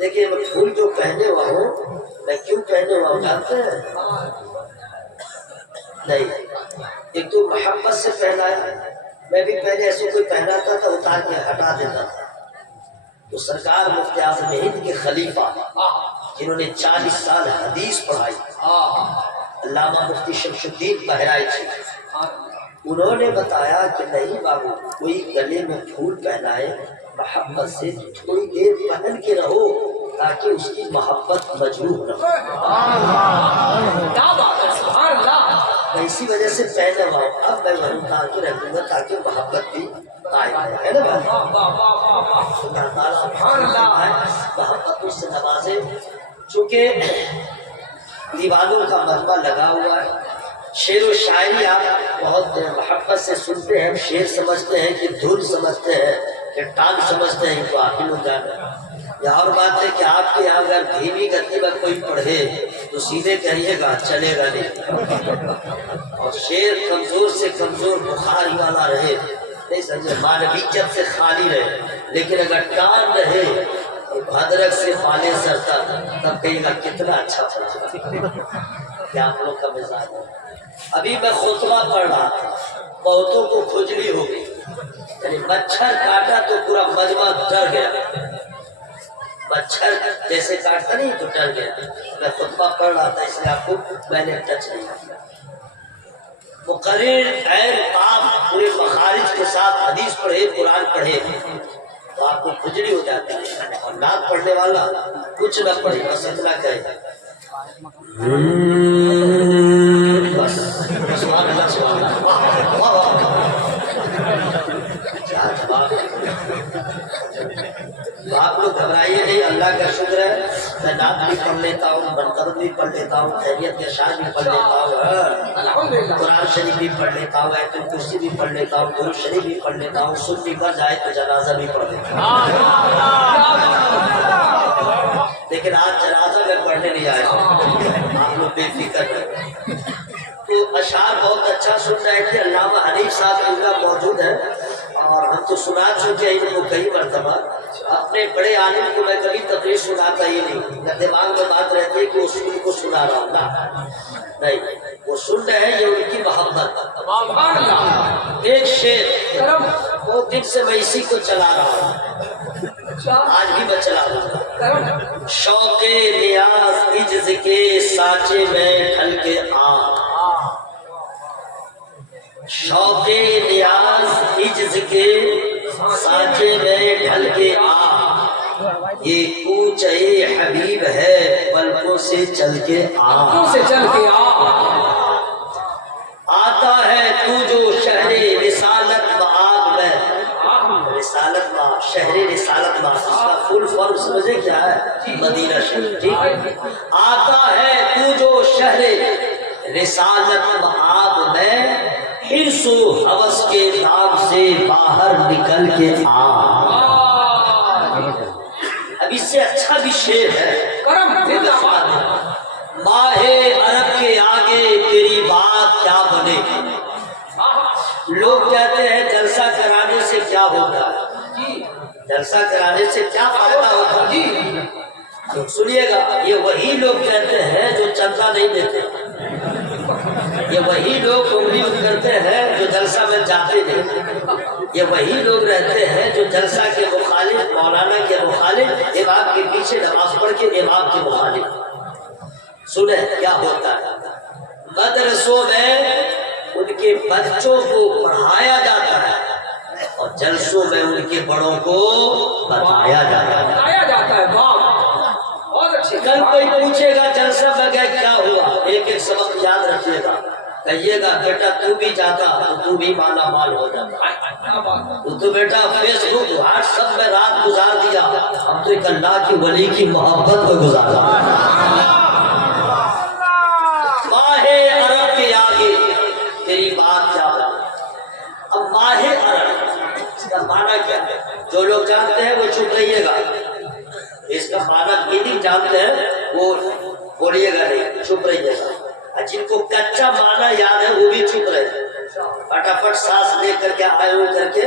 دیکھیے میں پھول جو پہنے ہوا ہوں، میں کیوں پہنے ہوا ہوں جانتے ہیں؟ نہیں، ایک تو محبت سے پہنا ہے، میں بھی پہلے ایسے کوئی پہناتا تھا اتار کے ہٹا دیتا تھا، تو سرکار مفتی اعظم ہند کے خلیفہ جنہوں نے 40 سال حدیث پڑھائی، علامہ مفتی شمس الدین بہرائچی، انہوں نے بتایا کہ نہیں بابو، کوئی گلے میں پھول پہنائے محبت سے تھوڑی دیر پہن کے رہو تاکہ اس کی محبت مجروح نہ ہو۔ میں اسی وجہ سے پہنا ہوا ہوں، اب میں وہیں اتار کے رکھ دوں گا تاکہ محبت بھی قائم ہے نا بھائی؟ محبت اس سے نوازے، چونکہ دیوانوں کا مجمع لگا ہوا ہے، شعر و شاعری آپ بہت محبت سے سنتے ہیں، شعر سمجھتے ہیں کہ دھن سمجھتے ہیں کہ ٹال سمجھتے ہیں تو آپ ہی لوگ جانے۔ یہ اور بات ہے کہ آپ کے یہاں اگر دھیمی گتی میں کوئی پڑھے تو سیدھے کہیے گا چلے گا نہیں، اور شعر کمزور سے کمزور بخاری والا رہے، نہیں سمجھے، مانویت سے خالی رہے، لیکن اگر ٹان رہے ادرک سے پالے سرتا تب کہے گا کتنا اچھا پڑھا۔ کیا آپ لوگ کا مزاج ہے؟ ابھی میں خطبہ پڑھ رہا تھا، بہتوں کو کھجلی ہو گئی، یعنی مچھر کاٹا تو پورا مجمع ڈر گیا، مچھر جیسے کاٹتا نہیں تو ڈر گیا۔ میں خطبہ پڑھ رہا تھا اس لیے آپ کو میں نے ٹچ نہیں کیا۔ مقرر عین قاف پورے مخارج کے ساتھ حدیث پڑھے، قرآن پڑھے تو آپ کو کھجلی ہو جاتی ہے، اور نعت پڑھنے والا کچھ نہ پڑھے بس اتنا کہے بس سبحان اللہ سبحان اللہ، واہ واہ واہ، کیا جواب ہے۔ تو آپ لوگ گھبرائیے نہیں، اللہ کا شکر ہے میں نعت بھی پڑھ لیتا ہوں، منقبت بھی پڑھ لیتا ہوں، خیریت کے اشعار بھی پڑھ لیتا ہوں، قرآن شریف بھی پڑھ لیتا ہوں، آیت الکرسی بھی پڑھ لیتا ہوں، درود شریف بھی پڑھ لیتا ہوں، سن بھی پڑھ جائے تو جنازہ بھی پڑھ لیتا ہوں، لیکن آج جنازہ میں پڑھنے نہیں آیا، آپ لوگ بے فکر رہے۔ تو اشعار بہت اچھا سن رہے تھے، علامہ حنیف صاحب کا موجود ہے اور ہم تو سنا چکے ہیں ان کو کئی مرتبہ۔ اپنے بڑے عالم کو میں کبھی تقریر سناتا ہی نہیں، میرے دماغ میں بات رہتی ہے کہ وہ ان کو سنا رہا ہوں نا، نہیں، وہ سن رہے ہیں، یہ ان کی محبت۔ ایک شعر بہت دن سے میں اسی کو چلا رہا ہوں، آج بھی میں چلا رہا ہوں۔ شوق نیاز عجز کے سانچے میں ڈھل کے آ، شوق نیاز عجز کے سانچے میں ڈھل کے آ، یہ کوچے حبیب ہے پلکوں سے چل کے آ، آتا ہے تو جو شہر رسالت بآگ میں، رسالت با شہر رسالت با، اس کا فل فارم سمجھے کیا ہے؟ مدینہ شریف، ٹھیک، آتا ہے تو جو شہر رسالت بآگ میں، حرص و ہوس کے داغ سے باہر نکل کے آ۔ اب اس سے اچھا بھی شعر ہے، ماہ عرب کے آگے تیری بات کیا بنے، لوگ کہتے ہیں جلسہ کرانے سے کیا ہوتا ہے، جلسہ کرانے سے کیا فائدہ ہوتا ہے، تو سنیے گا، یہ وہی لوگ کہتے ہیں جو چندہ نہیں دیتے، یہ وہی لوگ انگلی کرتے ہیں جو جلسہ میں جاتے نہیں، یہ وہی لوگ رہتے ہیں جو جلسہ کے مخالف، مولانا کے مخالف، امام کے پیچھے نماز پڑھ کے امام کے مخالف۔ سنیں کیا ہوتا ہے، مدرسوں میں ان کے بچوں کو پڑھایا جاتا ہے اور جلسوں میں ان کے بڑوں کو بتایا جاتا ہے۔ کل کوئی پوچھے گا جلسہ میں گئے کیا ہوا، ایک ایک سبق یاد رکھیے گا، کہیے گا بیٹا تو بھی جاتا تو تو بھی مالا مال ہو جاتا، تو بیٹا فیس بک واٹس ایپ میں رات گزار دیا، ہم تو ایک اللہ کی ولی کی محبت میں گزارا۔ ماہ عرب کے آگے تیری بات کیا ہے، اب ماہ عرب اس کا معنی کیا ہے، جو لوگ جانتے ہیں وہ چپ رہیے گا، اس کا معنی میننگ جانتے ہیں وہ بولیے گا نہیں، چپ رہیے گا، جن کو کچا معنی یاد ہے وہ بھی چپ رہے، فٹافٹ سانس لے کر کے آئے ہوئے کر کے،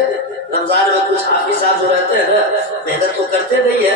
رمضان میں کچھ حافظ صاحب جو رہتے ہیں نا محنت تو کرتے نہیں ہے،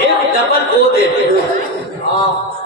MOON।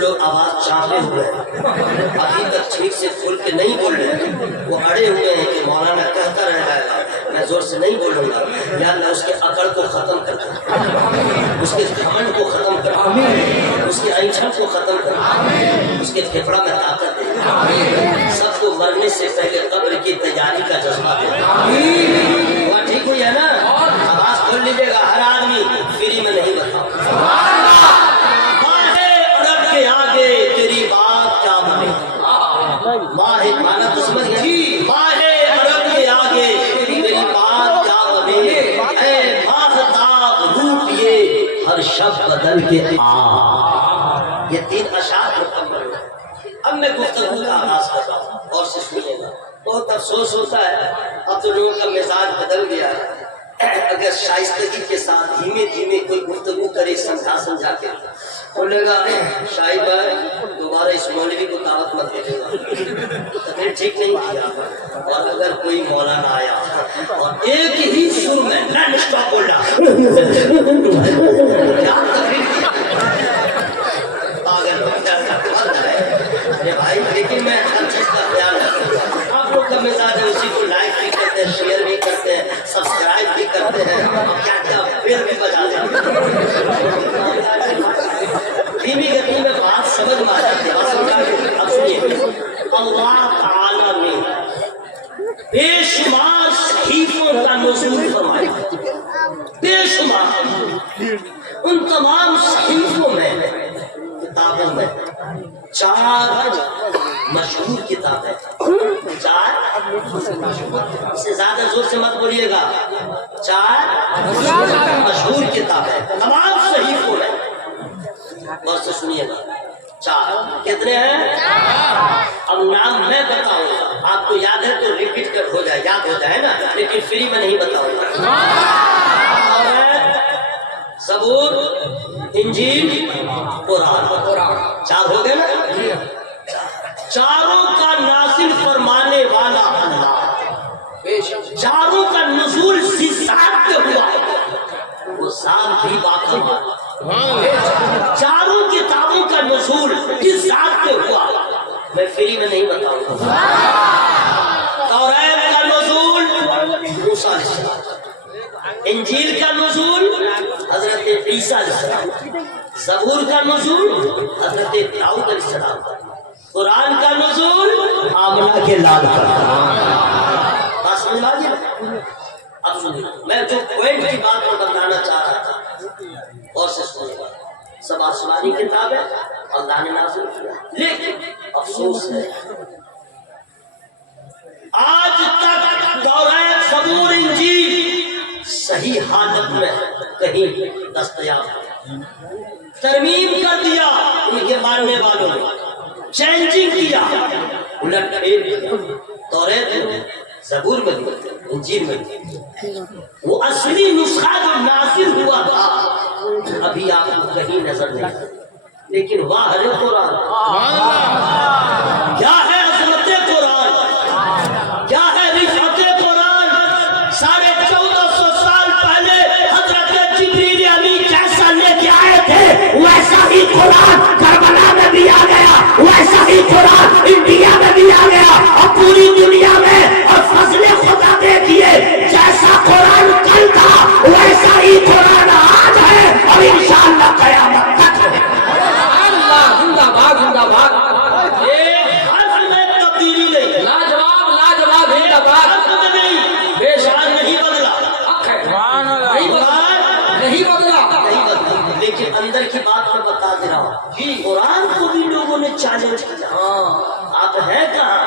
لوگ آواز چاپے ہوئے ہیں، ابھی تک ٹھیک سے کھل کے نہیں بول رہے، وہ اڑے ہوئے ہیں کہ مولانا کہتا رہ جائے گا میں زور سے نہیں بولوں گا، یا اللہ اس کے اکڑ کو ختم کر دے، اس کے گھمنڈ کو ختم کر دے، اس کے اینٹھن کو ختم کر دے، اس کے پھیپڑا میں طاقت دے، سب کو مرنے سے پہلے قبر کی تیاری کا جذبہ دے۔ وہ ٹھیک ہوئی ہے نا؟ آواز کھول لیجیے گا، ہر آدمی فری میں نہیں بتاؤ۔ ماہ عرب کے آگے تیری بات کیا بنے، ماہ مانا تو سمجھ گئی، ماہ عرب کے آگے تیری بات کیا بنے، اے ماہتاب روپ یہ ہر شب بدل کے آ۔ یہ 3 اشعار مکمل ہوئے۔ اب میں گفتگو کا آغاز کر رہا ہوں، اور سے سنیے گا۔ بہت افسوس ہوتا ہے اب تو لوگوں کا مزاج بدل گیا ہے، اگر شائستگی کے ساتھ دھیمے دھیمے کوئی گفتگو کرے سمجھا کے بولے گا شاہد بھائی دوبارہ اس مولوی کو دعوت مت دیجیے گا، تقریر ٹھیک نہیں کیا۔ اور اگر کوئی مولانا آیا اور ایک ہی سر میں نان اسٹاپ بول رہا کیا تقریر کیا؟ پاگل ہو گیا۔ ارے بھائی لیکن میں ہر چیز کا خیال رکھوں گا، آپ لوگ کا مزاج ہے اسی کو لائک بھی کرتے ہیں، شیئر بھی کرتے ہیں، سبسکرائب بھی کرتے ہیں، اور کیا کیا بیل بھی بجا دیتے ہیں۔ دھیمی گتی میں بات سمجھ میں آ جاتی ہے۔ اب سنیے، اللہ تعالیٰ نے بے شمار صحیفوں کا نزول فرمایا، بے شمار، ان تمام صحیفوں میں کتابوں میں 4 مشہور کتابیں، 4 اس سے زیادہ زور سے مت بولیے گا، 4 مشہور کتابیں تمام صحیفوں میں، اور سے سنیے گا 4 کتنے ہیں؟ اب نام میں بتاؤں گا، آپ کو یاد ہے تو ریپیٹ کر ہو جائے، یاد ہو جائے نا، لیکن فری میں نہیں بتاؤں گا۔ زبور، انجیل، قرآن، 4 ہو گئے نا؟ چاروں کا نازل فرمانے والا اللہ، 4 کا نزول جس ذات پہ ہوا وہ ذات بھی باقی، 4 کتابوں کا نزول جس ذات پہ ہوا میں فری میں نہیں بتاؤں گا۔ توریت کا نزول موسیٰ علیہ السلام، انجیل کا نزول حضرت عیسیٰ علیہ السلام، زبور کا نزول حضرت داؤد علیہ السلام، قرآن کا نزول آمنہ کے لال پر۔ بات سمجھ میں آ گئی؟ اب سنیے، میں جو پوائنٹ کی بات پر بتانا چاہ رہا تھا اور سے سنیے گا، سب آسمانی کتابیں اللہ نے نازل کیا، لیکن افسوس ہے آج تک توریت، زبور، انجیل صحیح حالت میں کہیں دستیاب ہے، ترمیم کر دیا ان کے ماننے والوں نے، چینجنگ کیا، الٹ پھیر کیا، توریت میں، زبور میں، انجیل میں وہ اصلی نسخہ جو نازل ہوا تھا ابھی آپ کو کہیں نظر نہیں آتا، لیکن واہ ہے قرآن، کیا ہے عظمت قرآن، کیا ہے رفعت قرآن۔ 1450 سال پہلے حضرت جبریل امین جیسا لے کے آئے تھے ویسا ہی قرآن کربلا میں بھی آ گیا، ویسا ہی قرآن انڈیا میں بھی آ گیا، اور پوری دنیا میں، اور فضل خدا دیکھیے جیسا قرآن کل تھا ویسا ہی قرآن آج ہے اور انشاءاللہ قیامت تک ہے۔ اللہ زندہ باد، زندہ باد، ایک حرف میں تبدیلی نہیں، لاجواب، لاجواب، زندہ باد، حرف نہیں، بے شان نہیں بدلا، حق ہے، نہیں بدلا، نہیں بدلا، نہیں بدلا، لیکن اندر کی بات میں بتا دے رہا ہوں، قرآن کو بھی لوگوں نے چیلنج کیا، آپ ہیں کہاں؟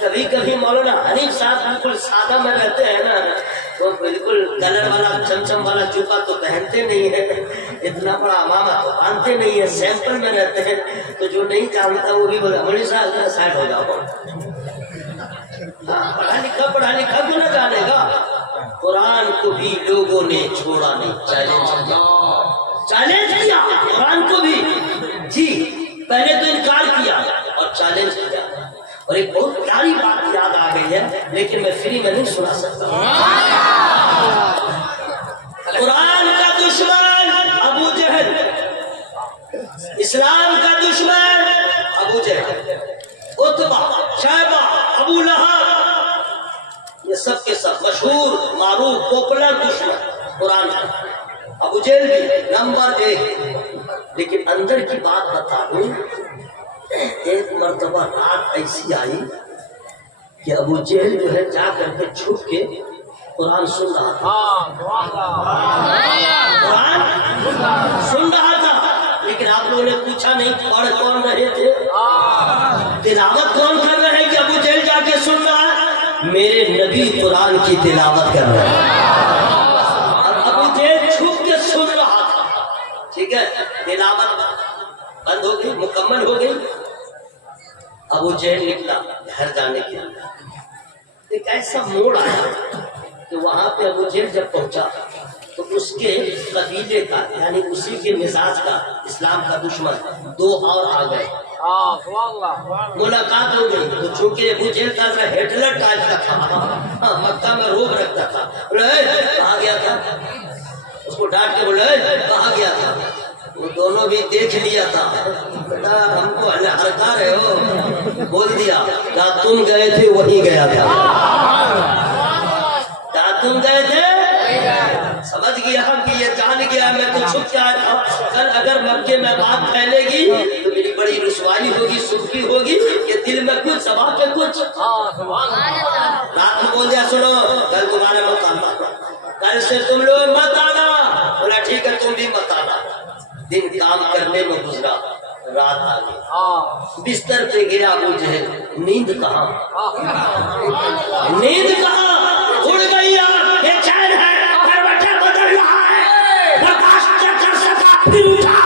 کبھی کبھی مولانا حنیف صاحب بالکل سادہ میں رہتے ہیں نا، تو بالکل کلر والا چمچم والا جوتا تو پہنتے نہیں ہیں، اتنا بڑا امامہ تو باندھتے نہیں ہیں، سیمپل میں رہتے ہیں، تو جو نہیں جانتا وہ بھی بولے مولوی صاحب ذرا سائڈ ہو جاؤ، پڑھا لکھا کیوں نہ جانے گا۔ قرآن کو بھی لوگوں نے چھوڑا نہیں، چیلنج کیا قرآن کو بھی، جی پہلے تو انکار کیا اور چیلنج کیا، اور ایک بہت پیاری بات یاد آ گئی ہے لیکن میں فری میں نہیں سنا سکتا۔ قرآن کا دشمن ابو جہل، اس اسلام کا دشمن ابو جہل، عتبہ، شیبہ، ابو لہب، یہ سب کے سب مشہور معروف پاپولر دشمن قرآن کا۔ ابو جہل بھی نمبر 1۔ لیکن اندر کی بات بتا دوں، ایک مرتبہ رات ایسی آئی کہ ابو جہل جو ہے جا کر کے چھپ کے قرآن سن رہا تھا، قرآن سن رہا تھا۔ لیکن آپ لوگوں نے پوچھا نہیں پڑھ کون رہے تھے، تلاوت کون کر رہے ہیں کہ ابو جہل جا کے سن رہا ہے؟ میرے نبی قرآن کی تلاوت کر رہے ہیں اور ابو جہل چھپ کے سن رہا تھا۔ ٹھیک ہے، تلاوت بند ہو گئی، مکمل ہو گئی۔ ابو جہل نکلا گھر جانے کے لیے، ایک ایسا موڑ آیا کہ وہاں پہ ابو جہل جب پہنچا تو اس کے قبیلے کا یعنی اسی کے مزاج کا اسلام کا دشمن 2 اور آ گئے، ملاقات ہو گئی۔ تو چونکہ ابو جہل کا ہٹلر ٹائپ کا تھا، مکہ میں روب رکھتا تھا، کہاں گیا تھا؟ اس کو ڈانٹ کے بولے کہاں گیا تھا؟ وہ دونوں بھی دیکھ لیا تھا، بیٹا ہم کو ہرکا رہے ہو، بول دیا جہاں تم گئے تھے وہیں گیا تھا، جہاں تم گئے تھے سمجھ گیا ہم کہ یہ جان گیا میں تو چھپ کے آیا تھا، کل اگر مکے میں بات پھیلے گی تو میری بڑی رسوائی ہوگی، سرخی ہوگی، یہ دل میں کچھ سبا کے کچھ رات میں بول دیا سنو کل تمہارے مت آنا، کل سے تم لوگ مت آنا، بولا ٹھیک ہے تم بھی مت آنا۔ دن کام کرنے میں گزرا، رات آ گئی، بستر پہ گیا ابو جہل، نیند کہاں، نیند کہاں، اڑ گئی آنکھ، بے چین ہے، کروٹیں بدل رہا ہے، برداشت نہ کر سکا، پھر اٹھا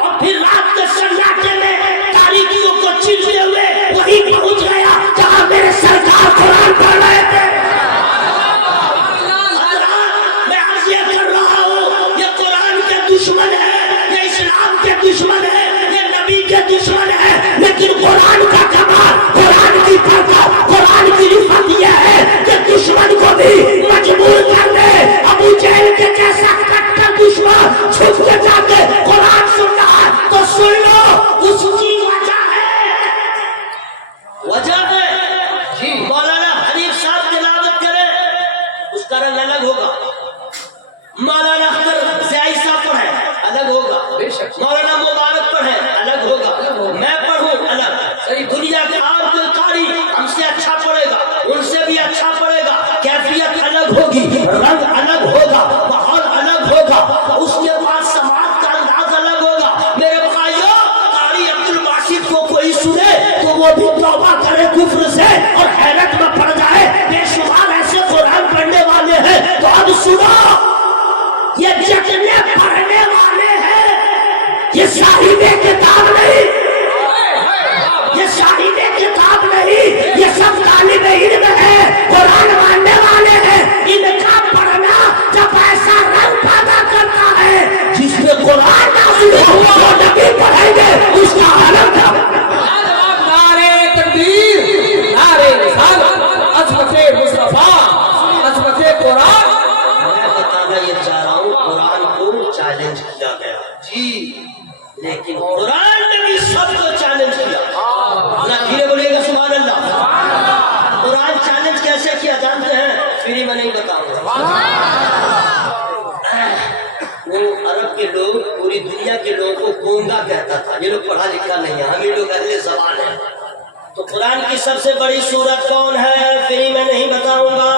اور پھر رات کے سناٹے میں تاریکیوں کو چیرتے ہوئے وہی پہنچ گیا جہاں میرے سرکار قرآن پڑھ رہے تھے۔ میں عرض یہ کر رہا ہوں، یہ قرآن کے دشمن ہے، یہ اسلام کے دشمن ہے، یہ نبی کے دشمن ہے، لیکن قرآن کا کمال، قرآن کی برکت، قرآن کی رفت یہ ہے کہ دشمن کو بھی مجبور کر دے۔ ابو جہل کے جیسا کٹر دشمن چھپ کے جا کے قرآن سن رہا ہے تو سن لو، اس کی وجہ ہے مولانا حنیف صاحب تلاوت کرے اس کا رنگ الگ ہوگا، مولانا اختر زیائی صاحب پڑھے الگ ہوگا، مولانا مبارک پڑھے الگ ہوگا، میں پڑھوں الگ، دنیا کے عام کوئی قاری ہم سے اچھا پڑھے گا، ان سے بھی اچھا پڑھے گا، کیفیت الگ ہوگی، رنگ الگ ہوگا، ماحول الگ ہوگا، اس کے بعد سماعت کا انداز الگ ہوگا۔ میرے بھائیو، قاری عبد الباسط کو کوئی سنے تو وہ بھی توبہ کرے کفر سے اور حیرت میں پڑ جائے، بے شمار ایسے قرآن پڑھنے والے ہیں۔ تو اب سنو، یہ جتنے پڑھنے والے ہیں یہ صاحب کتاب نہیں، یہ صاحب کتاب نہیں، یہ سب طالب علم ہے، قرآن ماننے والے ہیں۔ ان کا پڑھنا جب ایسا رنگ پیدا کرتا ہے جس میں قرآن نازل ہو وہ نبی پڑھیں گے اس کا عالم تھا۔ نعرے تکبیر، نعرے رسالت، عظمت مصطفیٰ، عظمت قرآن۔ میں بتانا یہ چاہ رہا ہوں قرآن کو چیلنج کیا گیا جی، لیکن قرآن نے بھی سب کو چیلنج کیا۔ دھیرے بولیے گا سبحان اللہ۔ قرآن چیلنج کیسے کیا جانتے ہیں؟ فری میں نہیں بتاؤں گا۔ وہ عرب کے لوگ پوری دنیا کے لوگوں کو گونگا کہتا تھا، یہ لوگ پڑھا لکھا نہیں ہے، ہم ہی لوگ اہل زبان ہیں۔ تو قرآن کی سب سے بڑی سورت کون ہے؟ فری میں نہیں بتاؤں گا۔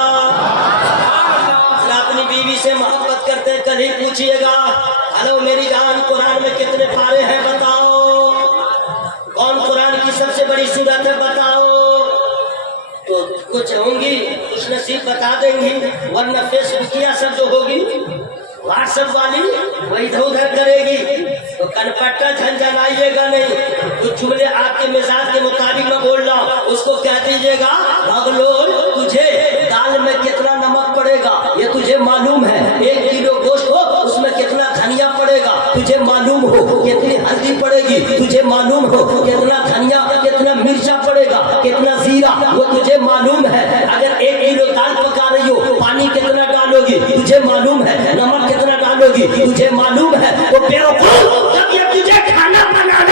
اپنی بیوی سے محبت کرتے کل ہی پوچھئے گا ہلو میری جان قرآن میں کتنے پارے ہیں بتاؤ، کون قرآن کی سب سے بڑی سورت ہے بتاؤ، تو کچھ ہوں گی خوش نصیب بتا دیں گی، ورنہ فیس بکیا سب جو ہوگی واٹس ایپ والی وہ ادھر ادھر کرے گی، تو کنپٹا جھنجھنائیے گا نہیں، کچھ جملے آپ کے مزاج کے مطابق میں بول رہا ہوں اس کو کہہ دیجیے گا بغلول تجھے دال میں کتنا نمک پڑے گا یہ تجھے معلوم ہے، 1 کلو گوشت ہو اس میں کتنا دھنیا پڑے گا تجھے معلوم ہو، کتنی ہلدی پڑے گی تجھے معلوم ہو، کتنا دھنیا کتنا مرچا پڑے گا کتنا زیرہ وہ تجھے معلوم ہے، اگر 1 کلو دال پکا رہی ہو پانی کتنا ڈالو گی تجھے معلوم ہے، نمک کتنا ڈالو گی تجھے معلوم ہے، وہ بیوقوف جب یہ تجھے کھانا بنانا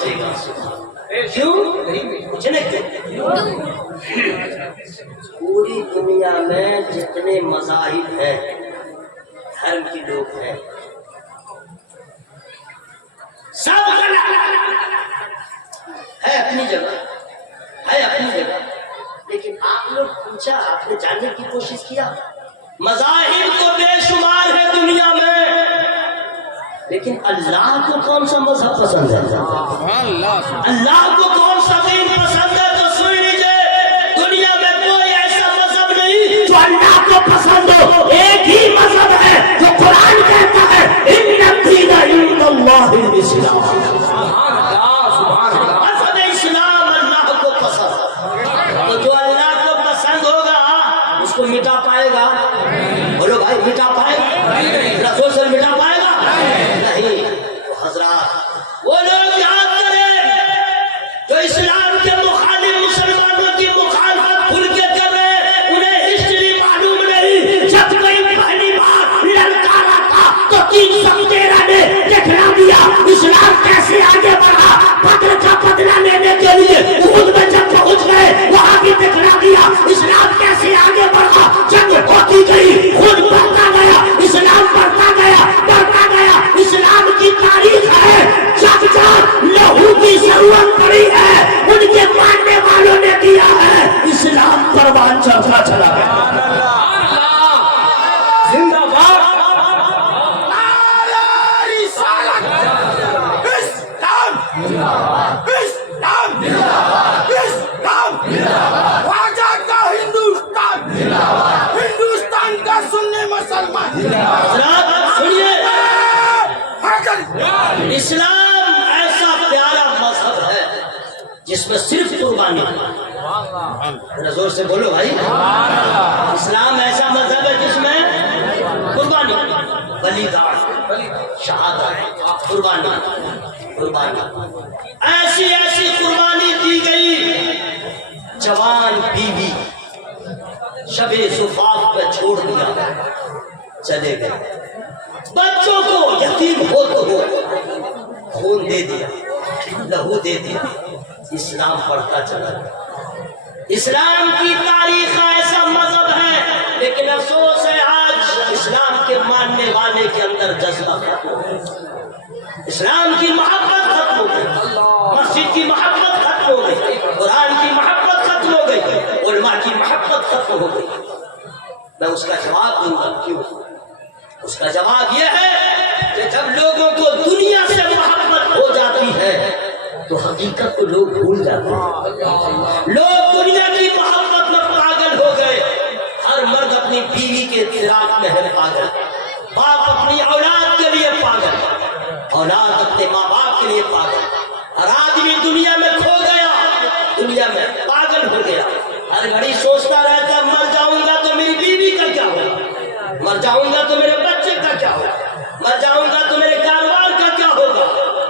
بچے گا. کیوں؟ پوچھنے کیوں؟ پوری دنیا میں جتنے مذاہب ہیں، دھرم کے لوگ ہیں، سب ہے اپنی جگہ، ہے اپنی جگہ. لیکن آپ لوگ پوچھا، آپ نے جاننے کی کوشش کیا؟ مذاہب تو بے شمار ہے دنیا میں، لیکن اللہ کو کون سا مذہب پسند ہے؟ اللہ کو کون سا دین پسند ہے؟ تو سن لیجیے، دنیا میں کوئی ایسا مذہب نہیں جو اللہ کو پسند ہو. ایک ہی مذہب ہے جو قرآن کہتا ہے ان الدین عند اللہ الاسلام. مذہب اسلام اللہ کو پسند. تو جو اللہ کو پسند ہوگا اس کو مٹا پائے گا؟ بولو بھائی، مٹا پائے گا؟ رسول سے مٹا پائے گا؟ نہیں. تو حضرات، وہ لوگ یاد کریں جو اسلام کے مخالف، مسلمانوں کی مخالفت کھل کے کر رہے ہیں، انہیں ہسٹری معلوم نہیں. جب کوئی پہلی بار للکارا تھا تو 313 نے دکھلا دیا اسلام کیسے آگے بڑھا. بدر کا بدلہ لینے کے لیے احد میں جب پہنچ گئے وہاں بھی دکھلا دیا اسلام کیسے آگے بڑھا. جنگ ہوتی گئی، خون بڑھتا گیا، اسلام بڑھتا گیا، بڑھتا گیا. اسلام کی تاریخ ہے جب جب لہو کی ضرورت پڑی ہے ان کے ماننے والوں نے دیا ہے، اسلام پروان چڑھتا چلا گیا. زندہ باد. ہندوستان کا سننے مسلمان. حضرات سنیے، اسلام ایسا پیارا مذہب ہے جس میں صرف قربانی. زور سے بولو بھائی. اسلام ایسا مذہب ہے جس میں قربانی، بلیدار، شہادت، قربانی، قربانی. ایسی ایسی قربانی دی گئی، جوان بیوی شب زفاف پہ چھوڑ دیا، چلے گئے. بچوں کو یتیم ہو تو ہو، خون دے دیا، لہو دے دیا. اسلام پڑھتا چلا گیا. اسلام کی تاریخ کا ایسا مذہب ہے، لیکن افسوس ہے آج اسلام کے ماننے والے کے اندر جذبہ ختم ہو گیا. اسلام کی محبت ختم ہو گئی، مسجد کی محبت ختم ہو گئی، قرآن کی محبت ختم ہو گئی، علماء کی محبت ختم ہو گئی. میں اس کا جواب دوں گا کیوں. اس کا جواب یہ ہے کہ جب لوگوں کو دنیا سے محبت ہو جاتی ہے تو حقیقت کو لوگ بھول جاتے ہیں. لوگ دنیا کی محبت میں پاگل ہو گئے. ہر مرد اپنی بیوی کے فراق میں ہے پاگل، باپ اپنی اولاد کے لیے پاگل، اولاد اپنے ماں باپ کے لیے پاگل. ہر آدمی دنیا میں کھو گیا، دنیا میں پاگل ہو گیا. ہر گھڑی سوچتا رہتا مر جاؤں گا تو میری بیوی کا کیا ہوگا، مر جاؤں گا تو میرے بچے کا کیا ہوگا، مر جاؤں گا تو میرے کاروبار کا کیا ہوگا.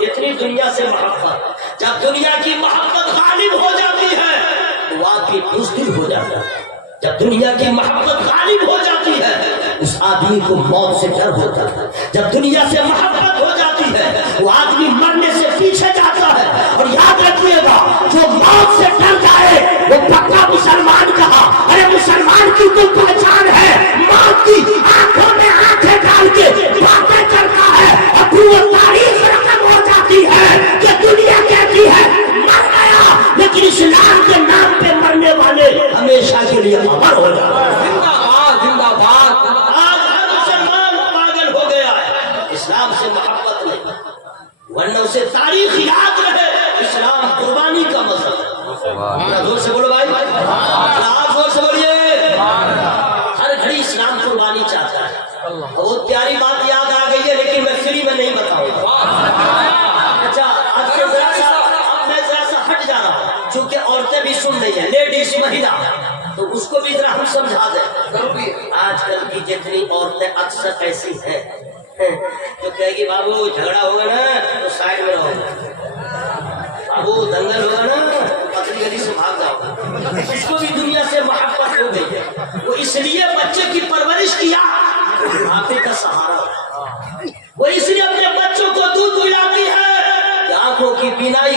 اتنی دنیا سے محبت. جب دنیا کی محبت غالب ہو جاتی ہے تو آدمی بزدل ہو جاتا ہے. جب دنیا کی محبت غالب ہو جاتی ہے اس آدمی کو موت سے ڈر ہوتا ہے. جب دنیا سے محبت ہو جاتی ہے وہ آدمی مرنے سے پیچھے جاتا ہے. اور یاد رکھیے گا، جو موت سے ڈر جائے وہ پکا مسلمان کہا. ارے مسلمان کی تو پہچان ہے موت کی آنکھوں میں آنکھیں ڈال کے باتیں کرتا ہے. اور وہ تاریخ رقم ہو جاتی ہے کہ دنیا کہتی ہے مر گیا، لیکن اسلام کے نام پہ مرنے والے ہمیشہ کے لیے امر ہو جاتے ہیں. زندہ باد، زندہ باد. آج ہر مسلمان پاگل ہو گیا ہے اسلام سے محبت نہیں، ورنہ اسے تاریخ یاد رہے اسلام قربانی کا مذہب ہے. زور سے بولو بھائی، زور سے بولیے. ہر گھڑی اسلام قربانی چاہتا ہے. بہت پیاری بات یاد آ گئی ہے لیکن میں فری میں نہیں بتاؤں گا. اچھا اب میں ذرا سا ہٹ جا رہا ہوں چونکہ عورتیں بھی سن رہی ہیں، لیڈیز مہیلا، تو اس کو بھی ذرا ہم سمجھا دیں. آج کل کی جتنی عورتیں اکثر ایسی ہیں جو کہے گی بابو جھگڑا ہوگا نا تو سائڈ میں رہو، بابو دنگل ہوگا نا تو پتلی گلی سے بھاگ جاؤ. اس کو بھی دنیا سے محبت ہو گئی ہے. وہ اس لیے بچے کی پرورش کیا آنکھیں کا سہارا، وہ اس لیے اپنے بچوں کو دودھ پلاتی ہے کہ آنکھوں کی بینائی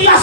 10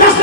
10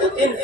2-3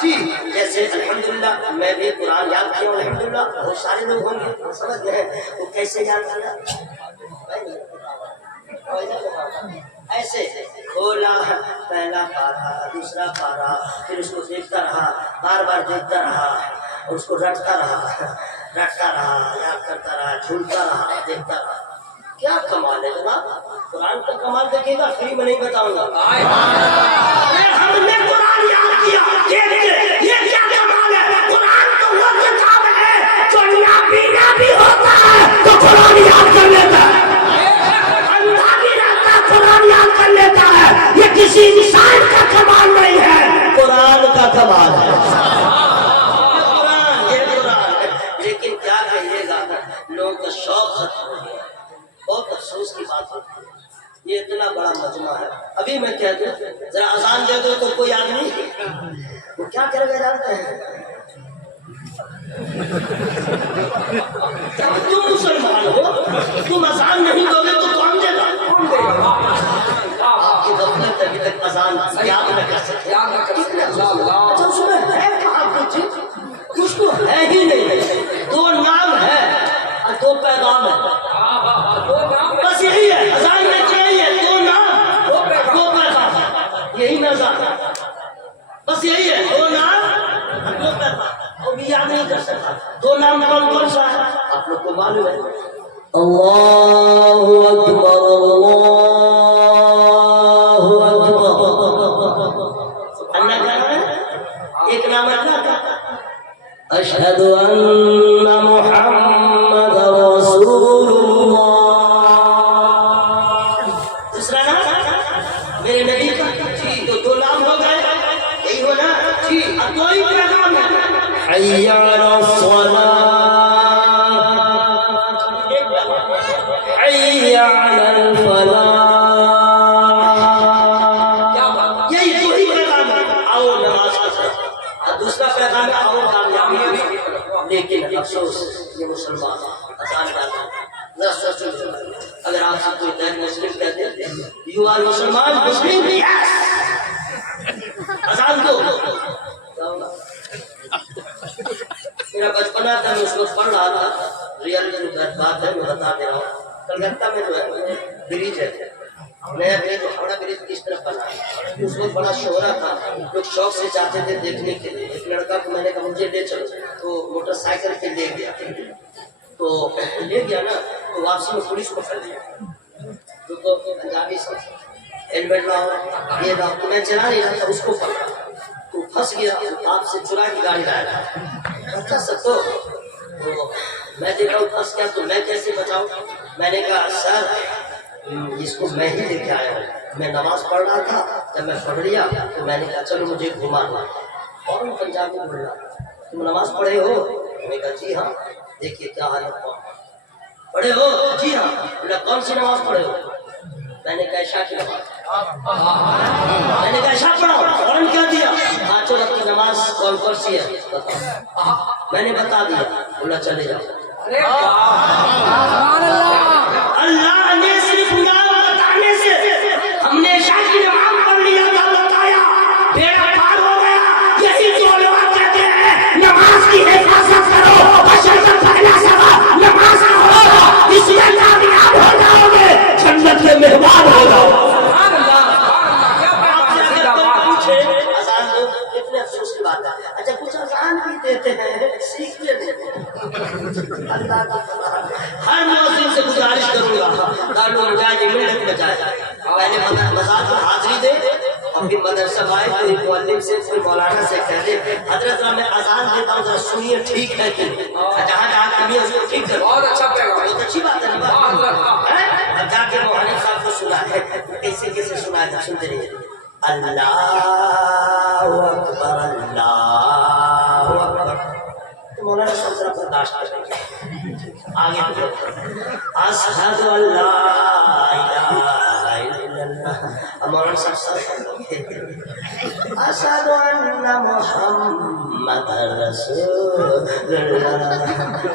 جی جیسے الحمدللہ میں بھی قرآن یاد کیا ہوں الحمدللہ بہت سارے لوگ ہوں گے سمجھ گئے وہ کیسے یاد کیا ایسے کھولا پہلا پارا دوسرا پارا پھر اس کو دیکھتا رہا بار بار دیکھتا رہا اس کو رٹتا رہا یاد کرتا رہا جھولتا رہا دیکھتا رہا کیا کمال ہے جناب قرآن کا کمال دیکھے گا فری میں نہیں بتاؤں گا ہم نے قرآن یاد کیا یہ کیا کمال ہے قرآن تو وہ کتاب ہے جو نابینا بھی ہوتا ہے تو قرآن یاد کر لیتا ہے اندھا بھی رہتا ہے قرآن یاد کر لیتا ہے یہ کسی انسان کا کمال نہیں ہے قرآن کا کمال ہے قرآن لیکن کیا کہیے گا لوگوں کا شوق ختم ہو گیا بہت افسوس کی بات ہوتی ہے یہ اتنا بڑا مجمع ہے ابھی میں کہہ دوں ذرا اذان دے دو تو کوئی آدمی وہ کیا کرے گا جانتے ہیں جب تم مسلمان ہو تم اذان نہیں دو گے تو کون دے گا آپ کی غفلت ابھی تک اذان یاد نہ کر سکتے اچھا اس میں ہے کہاں کچھ کچھ تو ہے ہی نہیں دو نام ہے اور دو پیغام ہے بس یہی ہے اذان میں یہی ہے دو نام دو پیغام یہی نظام بس یہی ہے دو نام دو پیغام وہ بھی یاد نہیں کر سکتا دو نام کون کون سا ہے آپ لوگ کو معلوم ہے اللہ اکبر اللہ کیا ہے ایک نام اللہ کا اشہد ان محمد رسول اللہ دوسرا نام میرے نبی کا جی تو دو نام ہو گئے یہی ہو نا جی اب دو ہی پیغام ہے حی علی الصلاۃ حی علی الفلاح یہی دو ہی پیغام ہے آؤ نماز پڑھو دوسرا پیغام ہے آؤ کامیابی لیکن افسوس یہ مسلمان اذان ڈالتا ہے اگر آپ سے کوئی غیر مسلم کہتے ہیں یو آر مسلمان مسلم اذان دو میرا بچپنا تھا میں اس وقت پڑھ رہا تھا ریئل بات ہے میں بتا دے رہا ہوں کلکتہ میں جو ہے بریج ہے نیا بریج ہاوڑا بریج کس طرف بنا ہے اس وقت بڑا شہرا تھا لوگ شوق سے چاہتے تھے دیکھنے کے لیے ایک لڑکا کو میں نے کہا مجھے لے چلو تو موٹر سائیکل پہ لے گیا تو لے گیا نا تو واپسی میں پولیس پکڑ لیا تو پنجابی سے ہیلمٹ لاؤ یہ لاؤ تو میں چلا نہیں رہا تھا اس کو پکڑا تو پھنس گیا آپ سے چرا کی گاڑی لایا اچھا سب تو میں دیکھا ہوں پھنس گیا تو میں کیسے بچاؤں میں نے کہا سر اس کو میں ہی لے کے آیا ہوں میں نماز پڑھ رہا تھا جب میں پڑھ لیا تو میں نے کہا چلو مجھے گھمانا اور پنجابی بول رہا تم نماز پڑھے ہو میں نے کہا جی ہاں دیکھیے کیا حالت پڑھے ہو جی ہاں بولا کون سی نماز پڑھے ہو میں نے کہا عشاء کی نماز میں نے کہا عشاء پڑھا فوراً کیا دیا پانچ وقت کی نماز کون سی ہے میں نے بتا دیا بولا چلے جاؤ اللہ نے صرف نام بتانے سے ہم نے عشاء کی نماز پڑھ لیا تھا بتایا بیڑا پار ہو گیا یہی تو علماء کہتے ہیں نماز کی حفاظت کرو بشر کا پہلا سبب نماز کا ہوگا اس میں کامیاب ہو جاؤ گے جنت میں مہمان ہو جاؤ اچھا کچھ اذان بھی دیتے ہیں سیکھتے دیتے ہیں اللہ کا ہر مؤذن سے گزارش کروں گا دارالعلوم جائے کہ ملت میں جائے پہلے مزار پر حاضری دے اور پھر مدرسہ آئے کوئی معلم سے کوئی مولانا سے کہہ دے حضرت میں اذان دیتا ہوں ذرا سنیے ٹھیک ہے کہ جہاں جہاں کمی ہے اس کو ٹھیک کرو بہت اچھی بات ہے جا کے مولانا صاحب کو سنا ہے کیسے کیسے سنا ہے سنتے رہیے اللہ اکبر اللہ اکبر مولانا صاحب ذرا برداشت کریں آگے اشہد ان لا الہ الا اللہ مولانا صاحب اشہد ان محمد رسول اللہ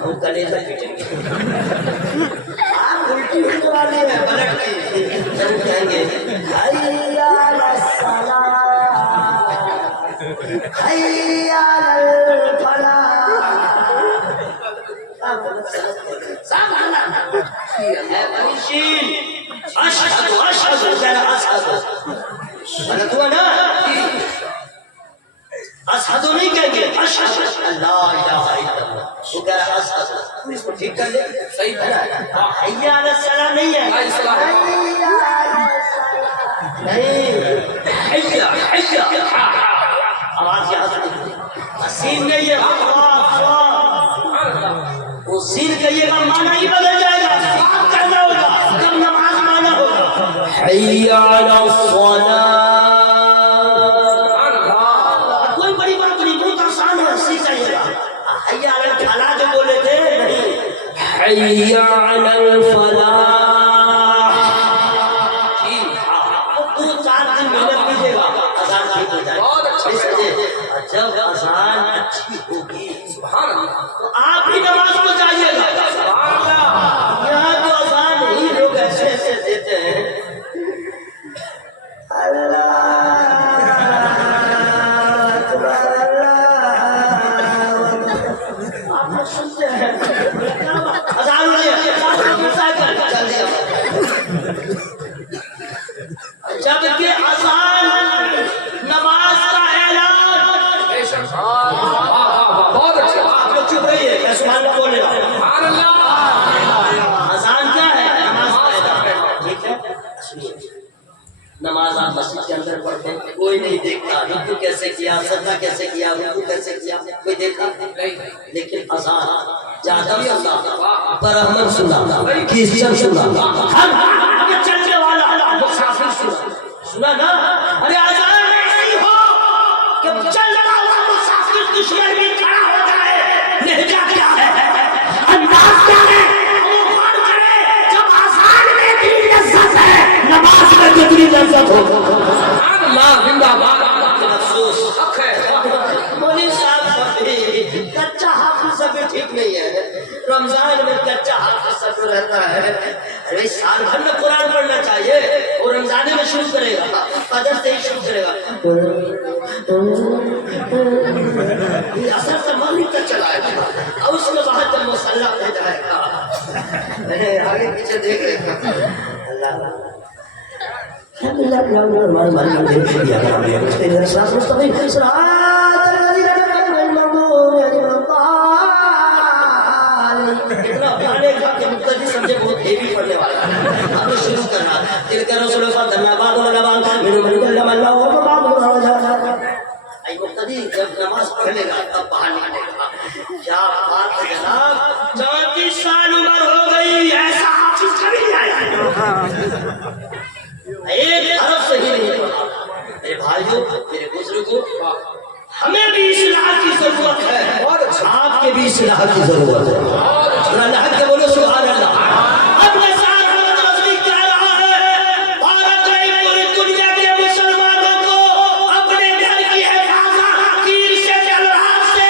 وہ کلیجہ پیٹیں گے آپ الٹی ہونے والے ہیں پلٹ کی جب کہیں گے حی علی الصلاۃ حیا علی الفلاح اشهد اشهد اشهد غلط ہوا نا اشهد نہیں کہیں گے اشهد اللہ الہ الا اللہ وہ کہہ رہا اشهد اس کو ٹھیک کر لے صحیح ہے حیا علی الصلاۃ نہیں ہے حیا نہیں حیا آواز یہاں سے سین نہیں ہے وہ سین کہیے گا معنی ہی بدل جائے گا صاف کرنا ہوگا جب نماز معنی ہوگا حی علی الصلاۃ کوئی بڑی بات نہیں بہت آسان ہے سیکھ جائیے گا حی علی الفلاح جو بولے تھے نہیں حی علی الفلاح تو 4 دن محنت کیجیے گا اذان ٹھیک ہو جائے جب اذان اچھی ہوگی تو آپ بھی نماز کو جائیے گا یہاں تو اذان ہی لوگ ایسے ایسے دیتے ہیں اللہ اکبر آپ لوگ سنتے ہیں اذان ہو رہی ہے جب کہ اذان نماز کا اعلان بہت اچھا آپ لوگ چپ رہیے میں سبحان اللہ بولے گا سبحان اللہ اذان کیا ہے نماز کا اعلان ٹھیک ہے نماز آپ مسجد کے اندر پڑھتے ہیں کوئی نہیں دیکھتا رکوع کیسے کیا سجدہ کیسے کیا رکوع کیسے کیا کوئی دیکھا لیکن اذان جادو سنا برہمن سنا کرسچن سنا ہر چلنے والا مسافر سنا نا ارے اذان ایسی ہو کہ چل رہا ہوا مسافر دشمن بھی کھڑا ہو جائے لہجہ کیا ہے انداز کیا ہے وہ غور کرے جب آسان میں اتنی لذت ہے نماز میں کتنی لذت ہو سبحان اللہ زندہ باد افسوس حق ہے مولوی صاحب بھی کچا حافظ سب ٹھیک نہیں ہے رمضان میں کچا حافظ سب رہتا ہے ارے سال بھر میں قرآن پڑھنا چاہیے اور رمضان میں شروع کرے گا فجر سے ہی شروع کرے گا یہ اثر سے مغرب تک چلائے گا اور اس کے بعد جب مسلح ہو جائے گا آگے پیچھے دیکھ رہے گا اللہ سمجھے بہت ہیوی پڑھنے والا اب شروع کرنا دل کرو سلو فاتح اللہ باد جب نماز پڑھ لے گا تب باہر نکلے گا کیا بات ہے جناب 34 سال عمر ہو گئی ایسا حافظ کبھی نہیں آیا ایک حرف سے ہی نہیں پڑھا میرے بھائیوں میرے بزرگوں ہمیں بھی اصلاح کی ضرورت ہے آپ کے بھی اصلاح کی ضرورت ہے اللہ کے بولو سبحان اللہ اب نثار احمد رضوی کہہ رہا ہے بھارت میں پوری دنیا کے مسلمانوں کو اپنے گھر کی حفاظت تیر سے تلوار سے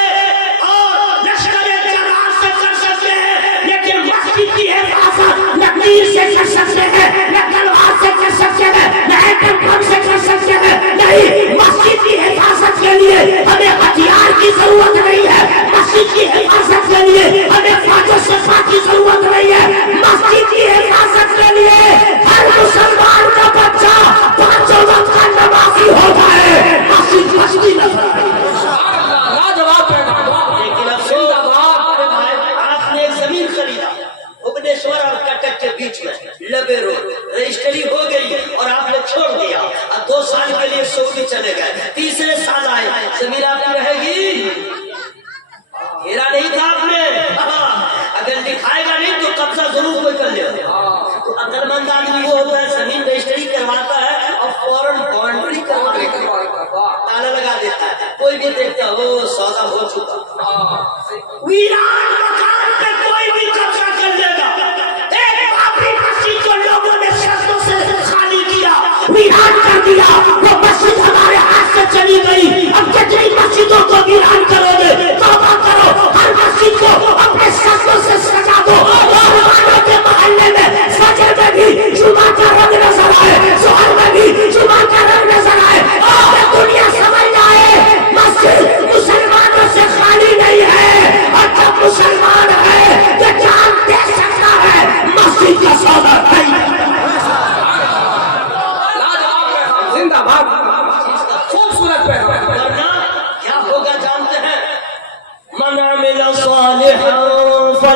اور لشکر جہاد سے کر سکتے ہیں لیکن مسجد کی حفاظت نہ تیر سے کر سکتے ہیں نہ تلوار سے کر سکتے ہیں نہ ایٹم بم سے کر سکتے ہیں نہیں مسجد کی حفاظت کے لیے ہمیں ہتھیار کی ضرورت نہیں ہے مسجد کی حفاظت کے لیے ہمیں فوج و سپاہ کی ضرورت نہیں ہے مسجد کی حفاظت کے لیے ہر مسلمان کا بچہ 5 وقت کا نمازی ہوتا ہے مسجد مسجد نظر آئے لاجواب پیغام لیکن افسوس آپ نے ایک زمین خریدا بھبنیشور اور کٹک کے بیچ میں لبے روڈ رجسٹری ہو گئی اور آپ نے چھوڑ دیا اب 2 سال کے لیے سعودی چلے گئے تیسرے سال آئے زمین آپ کی رہے گی گھیرا نہیں تھا آپ نے اگر دکھائے گا نہیں تو قبضہ ضرور کوئی کر لے تو عقل مند آدمی وہ ہوتا ہے زمین رجسٹری کرواتا ہے اور فوراً باؤنڈری کروا دیتا ہے تالا لگا دیتا ہے کوئی بھی دیکھتا ہو سودا ہو چکا ویران مکان پہ کوئی بھی قبضہ کر لے گا ایک بابری مسجد کو لوگوں نے شرطوں سے خالی کیا ویران کر دیا وہ مسجد ہمارے ہاتھ سے چلی گئی اب کتنی مسجدوں کو ویران کرو گے توبہ کرو ہر مسجد کو اپنے شرطوں سے سجا دو مسلمانوں کے محلے میں فجر میں بھی جمعہ کا رنگ نظر آئے ظہر میں بھی جمعہ کا رنگ نظر آئے اور دنیا سمجھ جائے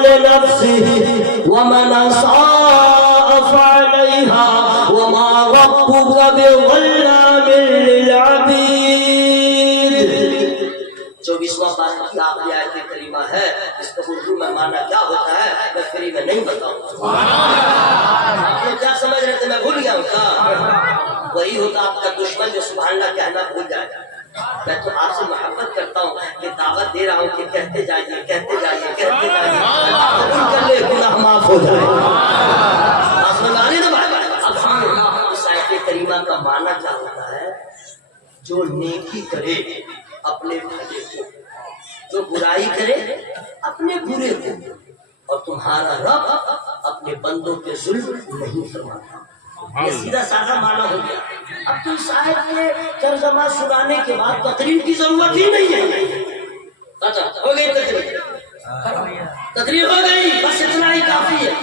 فلنفسه ومن أساء فعليها وما ربك بظلام للعبيد. 24واں پارہ کی آخری آیت کریمہ ہے، اس کو اردو میں مانا کیا ہوتا ہے میں فری میں نہیں بتاؤں. آپ لوگ کیا سمجھ رہے تھے میں بھول گیا ہوں کیا؟ وہی ہوتا آپ کا دشمن جو سبحان اللہ کہنا بھول جائے. میں تو آپ سے محبت کرتا ہوں کہ دعوت دے رہا ہوں کہ کہتے جائیے کہتے جائیے کہتے جائیے، قبول کر لے گناہ معاف ہو جائے. آپ سمجھ آ رہی ہے نا بھائی؟ اب اس آیت کریمہ کا معنی کیا ہوتا ہے؟ جو نیکی کرے اپنے بھلے کو، جو برائی کرے اپنے برے کو، اور تمہارا رب اپنے بندوں پہ ظلم نہیں فرماتا. یہ سیدھا سادہ معنی ہو گیا. اب تو اس آیت کے ترجمہ سنانے کے بعد تقریر کی ضرورت ہی نہیں ہے. اچھا ہو گئی تقریر ہو گئی، بس اتنا ہی کافی ہے.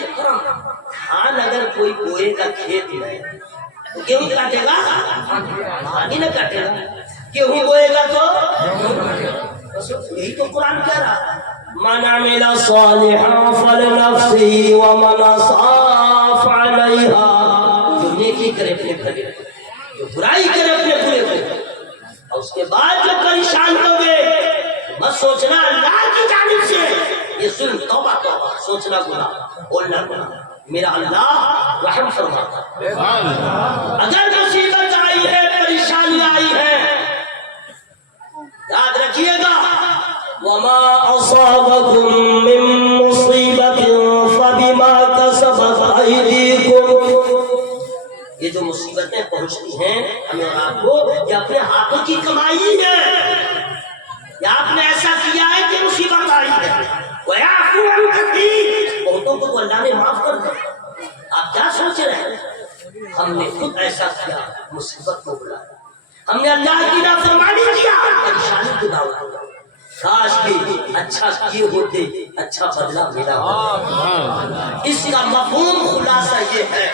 ہاں اگر کوئی بوئے کا کھیت ہے تو گیہوں کاٹے گا؟ پانی نہ کاٹے گا. گیہوں بوئے گا تو یہی تو قرآن کہہ رہا ہے، من عمل صالحا فلنفسه ومن أساء فعليها. جو نیکی کرے اپنے بھلے، جو برائی کرے اپنے برے کو. اور اس کے بعد جب پریشان ہوگے مت سوچنا اللہ کی جانب سے یہ ظلم، توبہ توبہ، سوچنا گناہ، بولنا گناہ، میرا اللہ رحم فرماتا. اگر مصیبت آئی ہے پریشانی آئی ہے یاد رکھیے گا وما أصابكم من مصيبة فبما كسبت أيديكم. یہ جو مصیبتیں پہنچتی ہیں ہمیں اور آپ کو، یہ اپنے ہاتھوں کی کمائی ہے. یا آپ نے ایسا کیا ہے کہ مصیبت آئی ہے. وَيَعْفُو عَنْ كَثِيرٍ. بہتوں کو تو اللہ نے معاف کر دیا. آپ کیا سوچ رہے ہیں؟ ہم نے خود ایسا کیا، مصیبت کو بلایا. ہم نے اللہ کی نافرمانی کیا، پریشانی کو دعوت دیا. کاش کہ اچھا کیے ہوتے اچھا بدلہ ملا ہوتا. اس کا مفہوم خلاصہ یہ ہے،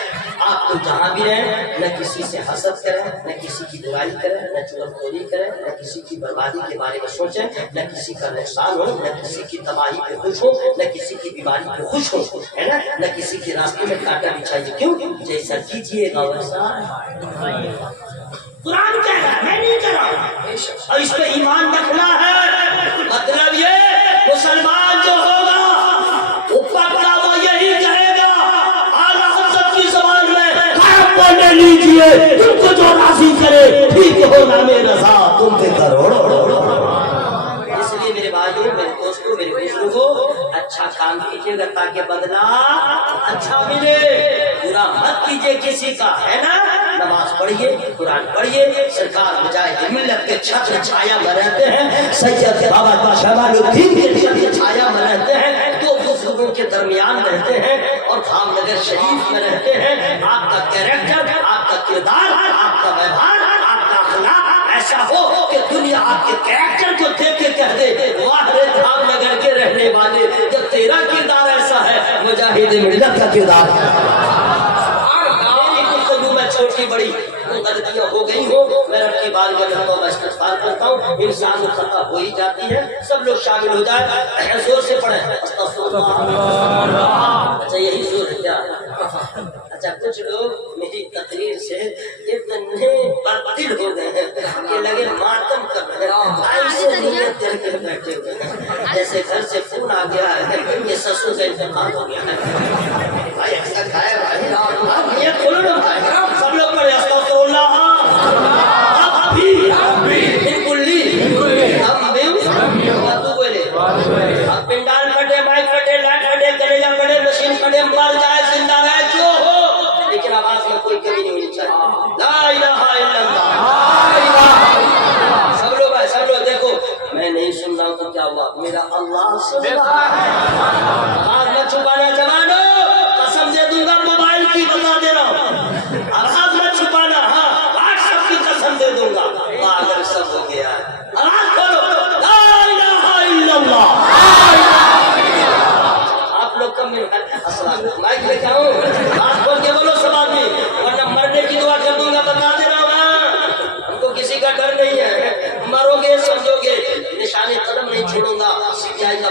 آپ کو جہاں بھی رہیں نہ کسی سے حسد کریں، نہ کسی کی برائی کریں، نہ چغلخوری کریں، نہ کسی کی بربادی کے بارے میں سوچیں، نہ کسی کا نقصان ہو، نہ کسی کی تباہی پہ خوش ہو، نہ کسی کی بیماری پہ خوش ہو، ہے نا، نہ کسی کے راستے میں کانٹا بچھائیے. کیوں؟ جیسا کیجیے گا ویسا قرآن کہہ رہا ہے، میں نہیں کہہ رہا ہوں. اور اس پہ ایمان رکھنا ہے. مطلب یہ مسلمان جو ہوگا وہ پکا وہ یہی کہے گا اعلیٰ حضرت کی زبان میں، بولنے لیجیے تم کو جو راضی کرے ٹھیک ہو نام رضا تم پہ کروڑ. اس لیے میرے بھائیوں، میرے دوستوں، میرے بزرگوں، اچھا کام کیجیے گا تاکہ بدلہ اچھا ملے. برا مت کیجیے کسی کا، ہے نا. نماز پڑھیے، قرآن پڑھیے. سرکار مجاہد ملت کے چھتر چھایا میں رہتے ہیں، سید بابا شمال الدین کے چھتر چھایا میں رہتے ہیں، دو بزرگوں کے درمیان رہتے ہیں اور دھام نگر شریف میں رہتے ہیں. آپ کا کیریکٹر، آپ کا کردار، آپ کا ویوہار، آپ کا اخلاق ایسا ہو کہ دنیا آپ کے کیریکٹر کو دیکھ کے کہہ دے واہ رے دھام نگر کے رہنے والے. جب تیرا کردار ایسا ہے، مجاہد ملت کا کردار ہے. چھوٹی بڑی غلطیاں ہو گئی ہو، میں رب کی بارگاہ میں توبہ استغفار کرتا ہوں. انسان کو خطا ہو ہی جاتی ہے. سب لوگ شامل ہو جائیں، زور سے پڑھیں استغفر اللہ. اچھا یہی زور ہے کیا؟ اچھا کچھ لوگ میری تقریر سے اتنے بددل ہو گئے ہیں کہ لگے ماتم کر رہے ہیں، ایسے نیت کر کے بیٹھے ہوئے ہیں جیسے گھر سے فون آ گیا ہے کہ سسر کا انتقال ہو گیا ہے. بھائی ایسا کھایا بھائی، نیت کھولو نا بھائی. سب لوگ پڑھے استغفر اللہ. بالکل اب پنڈال پھٹے، مائک پھٹے، لائٹ پھٹے، کلیجا پھٹے، مشین پھٹے، مر جائے زندہ رہے جو ہو، لیکن آواز میں کوئی کمی نہیں ہونی چاہیے. لا الہ الا اللہ. سب لوگ ہے، سب لوگ دیکھو، میں نہیں سن رہا ہوں تو کیا ہوا، میرا اللہ سن رہا ہے. آواز مت چھپانا جوانو، قسم دے دوں گا موبائل کی بتا دے رہا ہوں. آواز مت چھپانا، ہاں واٹس ایپ کی قسم دے دوں گا. پاگل سب ہو گیا ہے. آواز کھولو، لا الہ الا اللہ. آپ لوگ کم میں مائک لے کے آؤں، بات کھول کے بولو سب آدمی، ورنہ مرنے کی دعا کر دوں گا. بتا دے رہا ہوں ہم کو کسی کا ڈر نہیں ہے. مرو گے سمجھو گے، نشانے قدم نہیں چھوڑوں گا. سی بی آئی کا